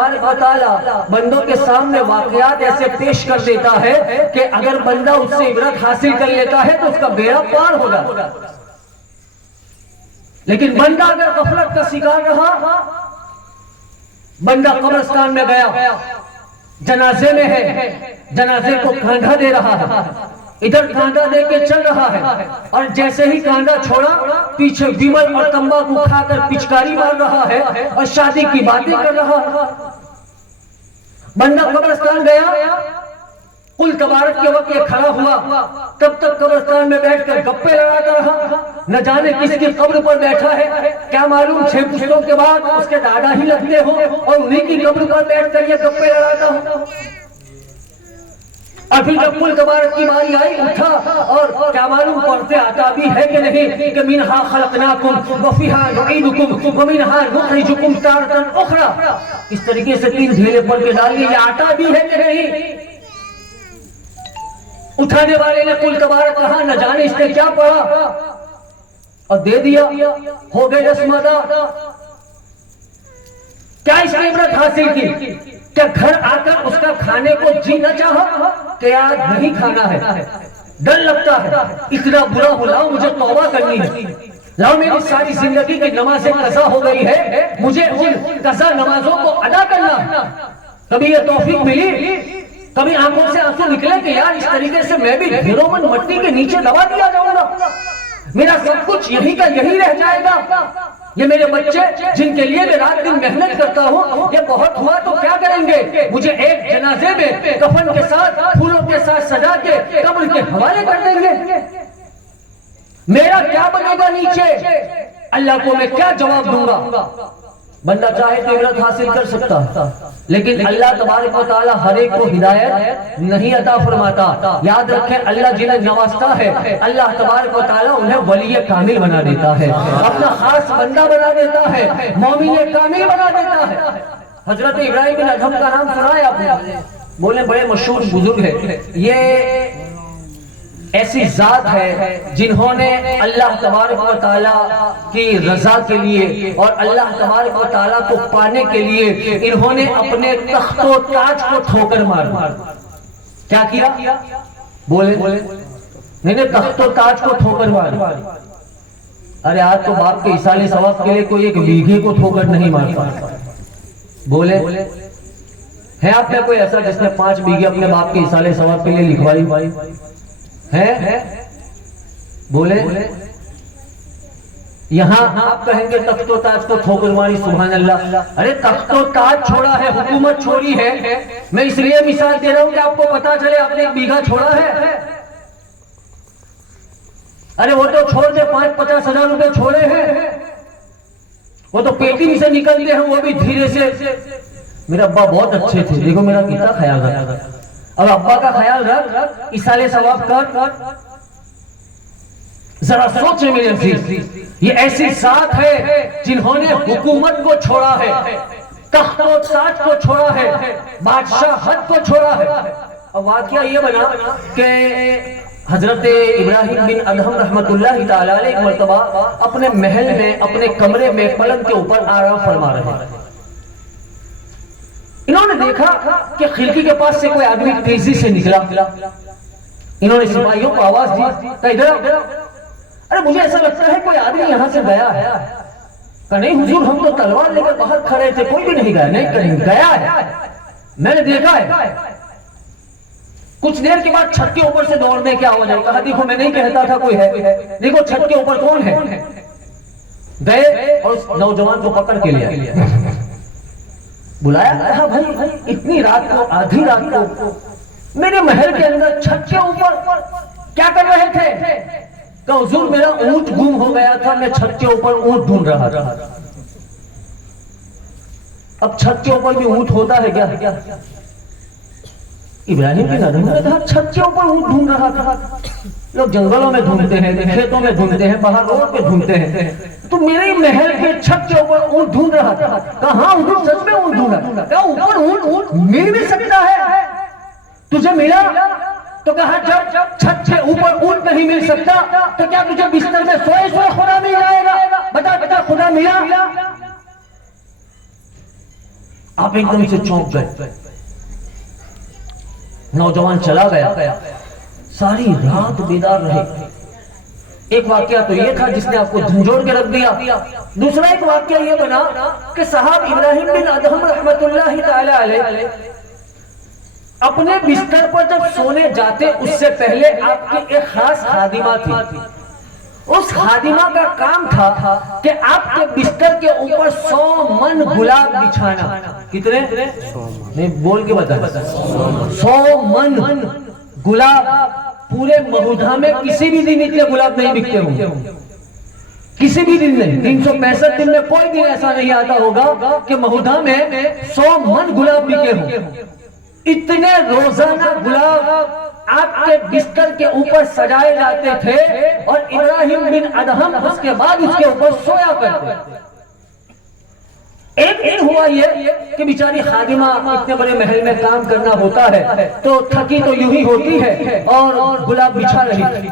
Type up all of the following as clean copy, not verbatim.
तबारक व तआला बंदों के सामने वाकयात ऐसे पेश कर देता है कि अगर बंदा उससे इबरत हासिल कर लेता है तो उसका बेड़ा पार होगा। लेकिन बंदा अगर गफलत का शिकार रहा, बंदा कब्रिस्तान में गया, जनाजे में है, जनाजे को कांधा दे रहा है, इधर कांधा दे के चल रहा है, और जैसे ही कांधा छोड़ा पीछे विमल और तंबाकू खाकर पिचकारी मार रहा है और शादी की बातें कर रहा है। बंदा कब्रिस्तान गया, कुल तबारक के वक्त ये खड़ा हुआ, तब तक कब्रिस्तान में बैठकर गप्पे लड़ाता रहा। न जाने किसकी कब्र पर बैठा है, क्या मालूम 6 पुश्तों के बाद उसके दादा ही लगते हो और उन्हीं की कब्र पर बैठकर ये गप्पे लड़ाता हो। और फिर जब कुल तबारक की बारी आई, उठा और क्या मालूम पढ़ते आता भी है कि नहीं कि मिनहा खलकनाकुम व फीहा नुईदुकुम व मिनहा नुखरिजुकुम तारतन उखरा। इस तरीके से 3 ढेले पढ़ के डालिए, ये आता भी है कि नहीं। उठाने वाले ने कुल तबारक कहा, न जाने इसने क्या पढ़ा, और दे दिया, हो गए रस्मदा। क्या इसने इबरत हासिल की? क्या घर आकर उसका खाने को जी न चाहा कि आज नहीं खाना है, डर लगता है, इतना बुरा हो, लाओ मुझे तौबा करनी है, लाओ मेरी सारी जिंदगी की नमाजें कज़ा हो गई है, मुझे उन कज़ा नमाजों को अदा करना। कभी ये तौफीक मिली, कभी आंखों से आंसू निकले कि यार इस तरीके से मैं भी ढेरोमन मट्टी के नीचे दबा दिया जाऊंगा, मेरा सब कुछ यही का यही रह जाएगा। ये मेरे बच्चे जिनके लिए मैं रात दिन मेहनत करता हूँ, ये बहुत हुआ तो क्या करेंगे, मुझे एक जनाजे में कफन के साथ फूलों के साथ सजा के कब्र के हवाले कर देंगे, मेरा क्या बनेगा नीचे, अल्लाह को मैं क्या जवाब दूंगा। बंदा चाहे तो इबरत हासिल कर सकता, लेकिन अल्लाह तबारक व तआला हर एक को हिदायत नहीं अता फरमाता। याद रखें, अल्लाह जिन्हें नवाजता है, अल्लाह तबारक व तआला उन्हें वली कामिल बना देता है, अपना खास बंदा बना देता है, मोमिन कामिल बना देता है। हजरत इब्राहिम बिन अदहम का नाम सुना है आपने? बोले बड़े मशहूर बुजुर्ग है। ये ऐसी जात है जिन्होंने अल्लाह तबारक व तआला की रजा के लिए और अल्लाह तबारक व तआला को पाने के लिए इन्होंने अपने तख्तो ताज को ठोकर मार। क्या किया? बोले नहीं, तख्तो ताज को ठोकर मार। अरे आज तो बाप के इसाले सवाब के लिए कोई एक बीघे को ठोकर नहीं मारता। बोले है आप में कोई ऐसा जिसने 5 बीघे अपने बाप के इसाले सवाब के लिए लिखवाई है? बोले यहां आप कहेंगे तख्तो ताज को ठोकर मारी, सुभान अल्लाह। अरे तख्तो ताज छोड़ा है, हुकूमत छोड़ी है। मैं इसलिए मिसाल दे रहा हूं कि आपको पता चले आपने 1 बीघा छोड़ा है। अरे वो तो छोड़ दे, 5-50 हजार रुपए छोड़े हैं, वो तो पेटी से निकलते हैं, वो भी धीरे से। मेरे अब्बा बहुत अच्छे थे, देखो मेरा कितना ख्याल रखा। अब अब्बा का ख्याल रख, इसाले सवाब कर। जरा सोचे मेरे अजीज, ये ऐसी जात है जिन्होंने हुकूमत को छोड़ा है, तख्तो ताज को छोड़ा है, बादशाहत को छोड़ा है। अब वाकया ये बना कि हजरत इब्राहिम बिन अदहम रहमतुल्लाह तआला अलैह एक मर्तबा अपने महल में, अपने कमरे में पलंग के ऊपर आराम फरमा रहे हैं। इन्होंने देखा कि खिड़की के पास से कोई आदमी तेजी से निकला। इन्होंने सिपाहियों को आवाज दी, इधर। अरे मुझे ऐसा लगता है कोई आदमी यहां से गया है। कहा नहीं हुजूर, हम तो तलवार लेकर बाहर खड़े थे, कोई भी नहीं गया। नहीं कहीं गया है, मैंने देखा है। कुछ देर के बाद छत के ऊपर से दौड़ने की आवाज आई। कहा देखो मैं नहीं कहता था कोई है, देखो छत के ऊपर कौन है। गए और उस नौजवान को पकड़ के लिया, बुलाया। कहा भाई इतनी रात को, आधी रात को मेरे महल के अंदर छत के ऊपर क्या कर रहे थे? कहा हुजूर मेरा ऊंट गुम हो गया था, मैं छत के ऊपर ऊंट ढूंढ रहा था। अब छत के ऊपर भी ऊंट होता है क्या? इब्राहिम बिन अदहम ने कहा छत के ऊपर ऊंट ढूंढ रहा था। लोग जंगलों में ढूंढते हैं, खेतों में ढूंढते हैं, बाहर रोड पे ढूंढते हैं, तो मेरे महल के छत के ऊपर ऊंट ढूंढ रहा था। कहा ऊंट सच में ऊंट ढूंढा? क्या ऊपर ऊंट मिल भी सकता है? तुझे मिला? तो कहा जब छत से ऊपर ऊंट नहीं मिल सकता तो क्या तुझे बिस्तर में सोए सोए खुदा मिल जाएगा? बता खुदा मिला? आप एकदम से चौंक गए। नौजवान चला गया, सारी रात बेदार रहे। एक वाकया तो ये था जिसने आपको झंझोड़ के रख दिया। दूसरा एक वाकया ये बना कि साहब इब्राहिम बिन अदहम रहमतुल्लाहि ताला अलैह अपने बिस्तर पर जब सोने जाते उससे पहले आपकी एक खास खादिमा थी। उस खादिमा का काम था कि आपके बिस्तर के ऊपर 100 मन गुलाब बिछाना। कितने? नहीं बोल के बता। 100 मन गुलाब। पूरे महुधा में किसी भी दिन इतने गुलाब नहीं बिकते होंगे, किसी भी दिन नहीं। 365 दिन में कोई दिन ऐसा नहीं आता होगा कि महुधा में 100 मन गुलाब बिके हों। इतने रोजाना गुलाब आपके बिस्तर के ऊपर सजाए जाते थे और इब्राहिम बिन अदहम उसके बाद उसके ऊपर सोया करते। एक दिन हुआ ये कि बेचारी खादिमा, इतने बड़े महल में काम करना होता है तो थकी तो यूं ही होती है और गुलाब बिछा रही थी।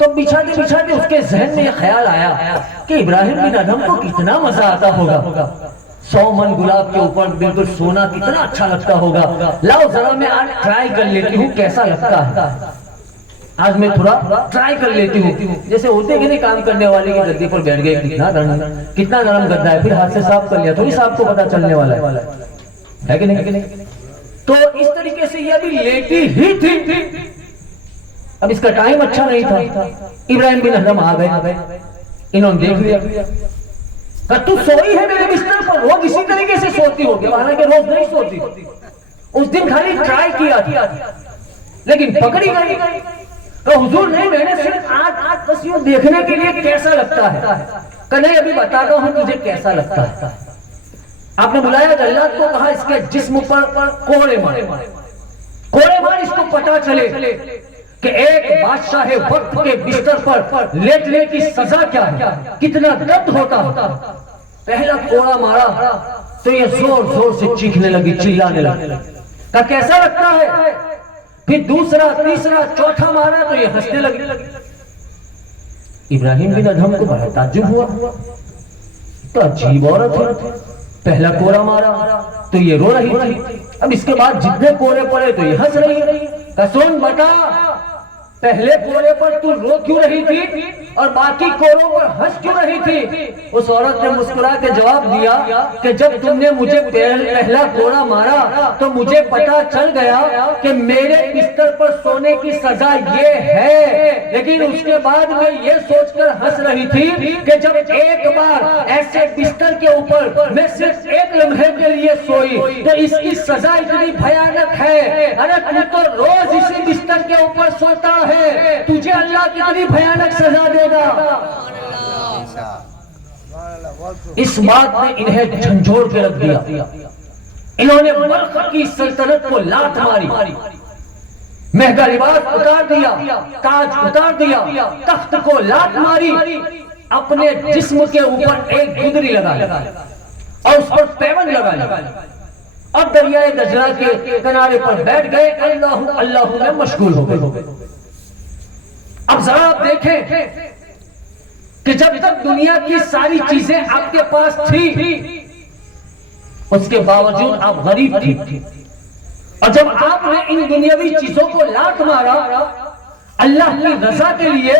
तो बिछाते बिछाते उसके जहन में यह ख्याल आया कि इब्राहिम बिन अदहम को कितना मजा आता होगा। 100 मन गुलाब के ऊपर बिल्कुल सोना कितना अच्छा लगता होगा। लाओ जरा मैं आज ट्राई कर लेती हूँ कैसा लगता है। आज मैं थोड़ा ट्राई कर लेती हूँ। जैसे होते कि नहीं, काम करने वाले की गद्दे पर बैठ गए, कितना नरम गद्दा है, फिर हाथ से साफ कर लिया, थोड़ी साफ को पता चलने वाला है कि नहीं? तो इस तरीके से ये भी लेटी ही थी। अब इसका टाइम अच्छा नहीं था। इब्राहिम बिन अदहम आ गए, इन्होंने देख लिया। तू सोई है मेरे बिस्तर पर, रोज इसी तरीके से सोती होगी। हालांकि रोज नहीं सोती, उस दिन खाली ट्राई किया था लेकिन पकड़ी गई। तो हुजूर नहीं, मैंने सिर्फ आज बस यूं देखने के लिए कैसा लगता है। कल अभी बताता हूं तुझे कैसा लगता है। आपने बुलाया जल्लाद को, कहा इसके जिस्म पर कोड़े मार, इसको पता चले कि एक बादशाह वक्त के बिस्तर पर लेटने की सजा क्या है, कितना दर्द होता। पहला कोड़ा मारा तो ये जोर जोर से चीखने लगी, चिल्लाने लगी। का कैसा लगता है? फिर दूसरा, तीसरा, चौथा मारा तो ये हंसने लगी। इब्राहिम बिन अदहम को बड़ा ताज्जुब हुआ, तो अजीब औरत है। पहला कोड़ा मारा तो ये रो रही थी, अब इसके बाद जितने कोड़े पड़े तो ये हंस रही है। सुन बता, पहले कोड़े पर तू रो क्यों रही थी और बाकी कोड़ों पर हंस क्यों रही थी? उस औरत ने मुस्कुरा के जवाब दिया कि जब तुमने मुझे पहला कोड़ा मारा तो मुझे पता चल गया कि मेरे बिस्तर पर सोने की सजा ये है, लेकिन उसके बाद मैं ये सोचकर हंस रही थी कि जब एक बार ऐसे बिस्तर के ऊपर मैं सिर्फ एक लम्हे के लिए सोई तो इसकी सजा इतनी भयानक है। अरे तू तो रोज इसी बिस्तर के ऊपर सोता है, तुझे अल्लाह कितनी भयानक सजा देगा। इस बात ने इन्हें झंझोड़ के रख दिया। इन्होंने बल्ख की सल्तनत को लात मारी, महंगा लिबास उतार दिया, ताज उतार दिया, तख्त को लात मारी, अपने जिस्म के ऊपर एक गुदरी लगा और उस पर पैबंद लगा। अब दरियाए दजला के किनारे पर बैठ गए, अल्लाह अल्लाह में मशगूल हो गए। अब जरा आप देखें कि जब तक दुनिया की सारी चीजें आपके पास थी उसके बावजूद आप गरीब थी, और जब आपने इन दुनियावी चीजों को लात मारा अल्लाह की रजा के लिए,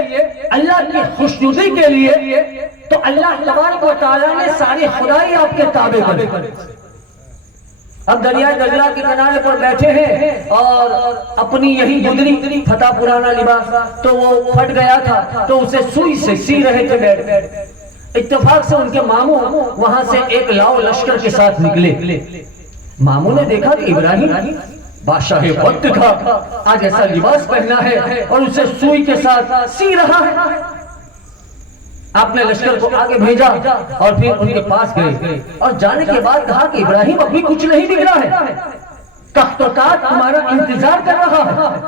अल्लाह की खुशनुदी के लिए, तो अल्लाह तबारक व तआला ने सारी खुदाई आपके ताबे कर दी। अब दरिया दजला के किनारे पर बैठे हैं और अपनी यही गुदरी, फटा पुराना लिबास तो वो फट गया था तो उसे सुई से सी रहे थे बैठ। इत्तेफाक से उनके मामू वहां से एक लाओ लश्कर के साथ निकले। मामू ने देखा कि इब्राहिम बादशाह वक्त था, आज ऐसा लिबास पहना है और उसे सुई के साथ सी रहा है। आपने लश्कर को आगे भेजा और फिर उनके पास गए और जाने के बाद कहा कि इब्राहिम अभी कुछ नहीं बिगड़ा है, तख्त-ओ-ताज तुम्हारा इंतजार कर रहा है,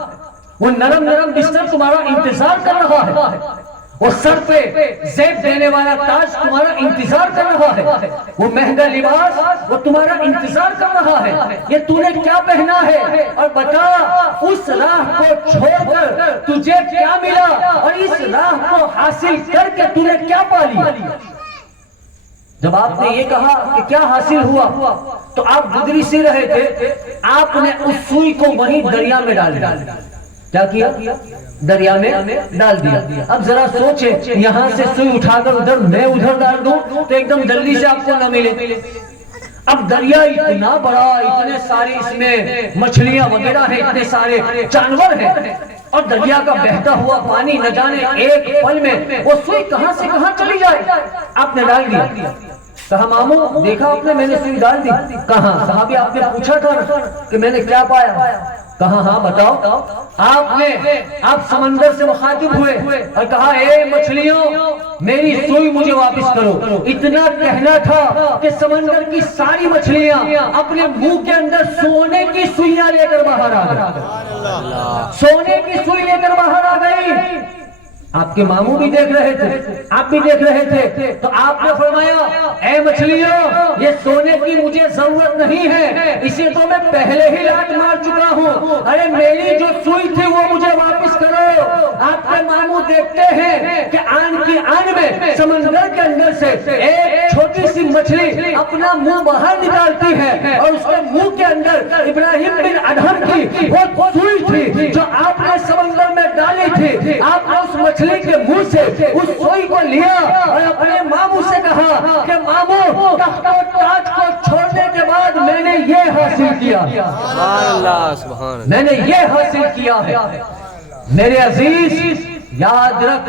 वो नरम नरम बिस्तर तुम्हारा इंतजार कर रहा है, वो सर पे ज़ेब देने वाला ताज तुम्हारा इंतजार कर रहा है, वो महंगा लिबास वो तुम्हारा इंतजार कर रहा है। ये तूने क्या पहना है और बता उस राह को छोड़कर तुझे क्या मिला और इस राह को हासिल करके तूने क्या पा लिया? जब आपने ये कहा कि क्या हासिल हुआ, तो आप गुदरी से रहे थे, आपने उस सुई को वहीं दरिया में डाल दिया। क्या किया? दरिया में डाल दिया। अब जरा सोचे, यहाँ से सुई उठाकर उधर मैं उधर डाल दूं तो एकदम जल्दी से आपको न मिले। अब दरिया इतना बड़ा, इतने सारे इसमें मछलियां वगैरह हैं, इतने सारे जानवर हैं, और दरिया का बहता हुआ पानी न जाने एक पल में वो सुई कहां से कहां चली जाए। आपने डाल दिया। कहा मामू देखा आपने, मैंने सुई डाल दी। कहा साहब आपने पूछा था कि मैंने क्या पाया? कहा हाँ बताओ। आप समंदर से मुखातिब हुए और कहा ए मछलियों, मेरी सुई मुझे वापस करो। इतना कहना था कि समंदर की सारी मछलियां अपने मुंह के अंदर सोने की सुइयां लेकर बाहर आ गई। सोने की सुई लेकर बाहर आ गई। आपके मामू भी देख रहे थे, आप भी देख रहे थे, तो आपने फरमाया ए मछलियों, ये सोने की मुझे जरूरत नहीं है, इसे तो मैं पहले ही लात मार चुका हूँ। अरे मेरी जो सुई थी वो मुझे वापस करो। आपके मामू देखते हैं कि आन की आन में समंदर के अंदर से एक छोटी सी मछली अपना मुंह बाहर निकालती है, और उसके मुंह के अंदर इब्राहिम बिन अदहम की वो सुई थी जो आपने समंदर में डाली थी। आपने उस मछली के मुंह से उस सुई को लिया और अपने मामू से कहा कि मामू, तख्त और ताज को छोड़ने के बाद मैंने ये हासिल किया, मैंने ये हासिल किया है। मेरे अजीज याद रख,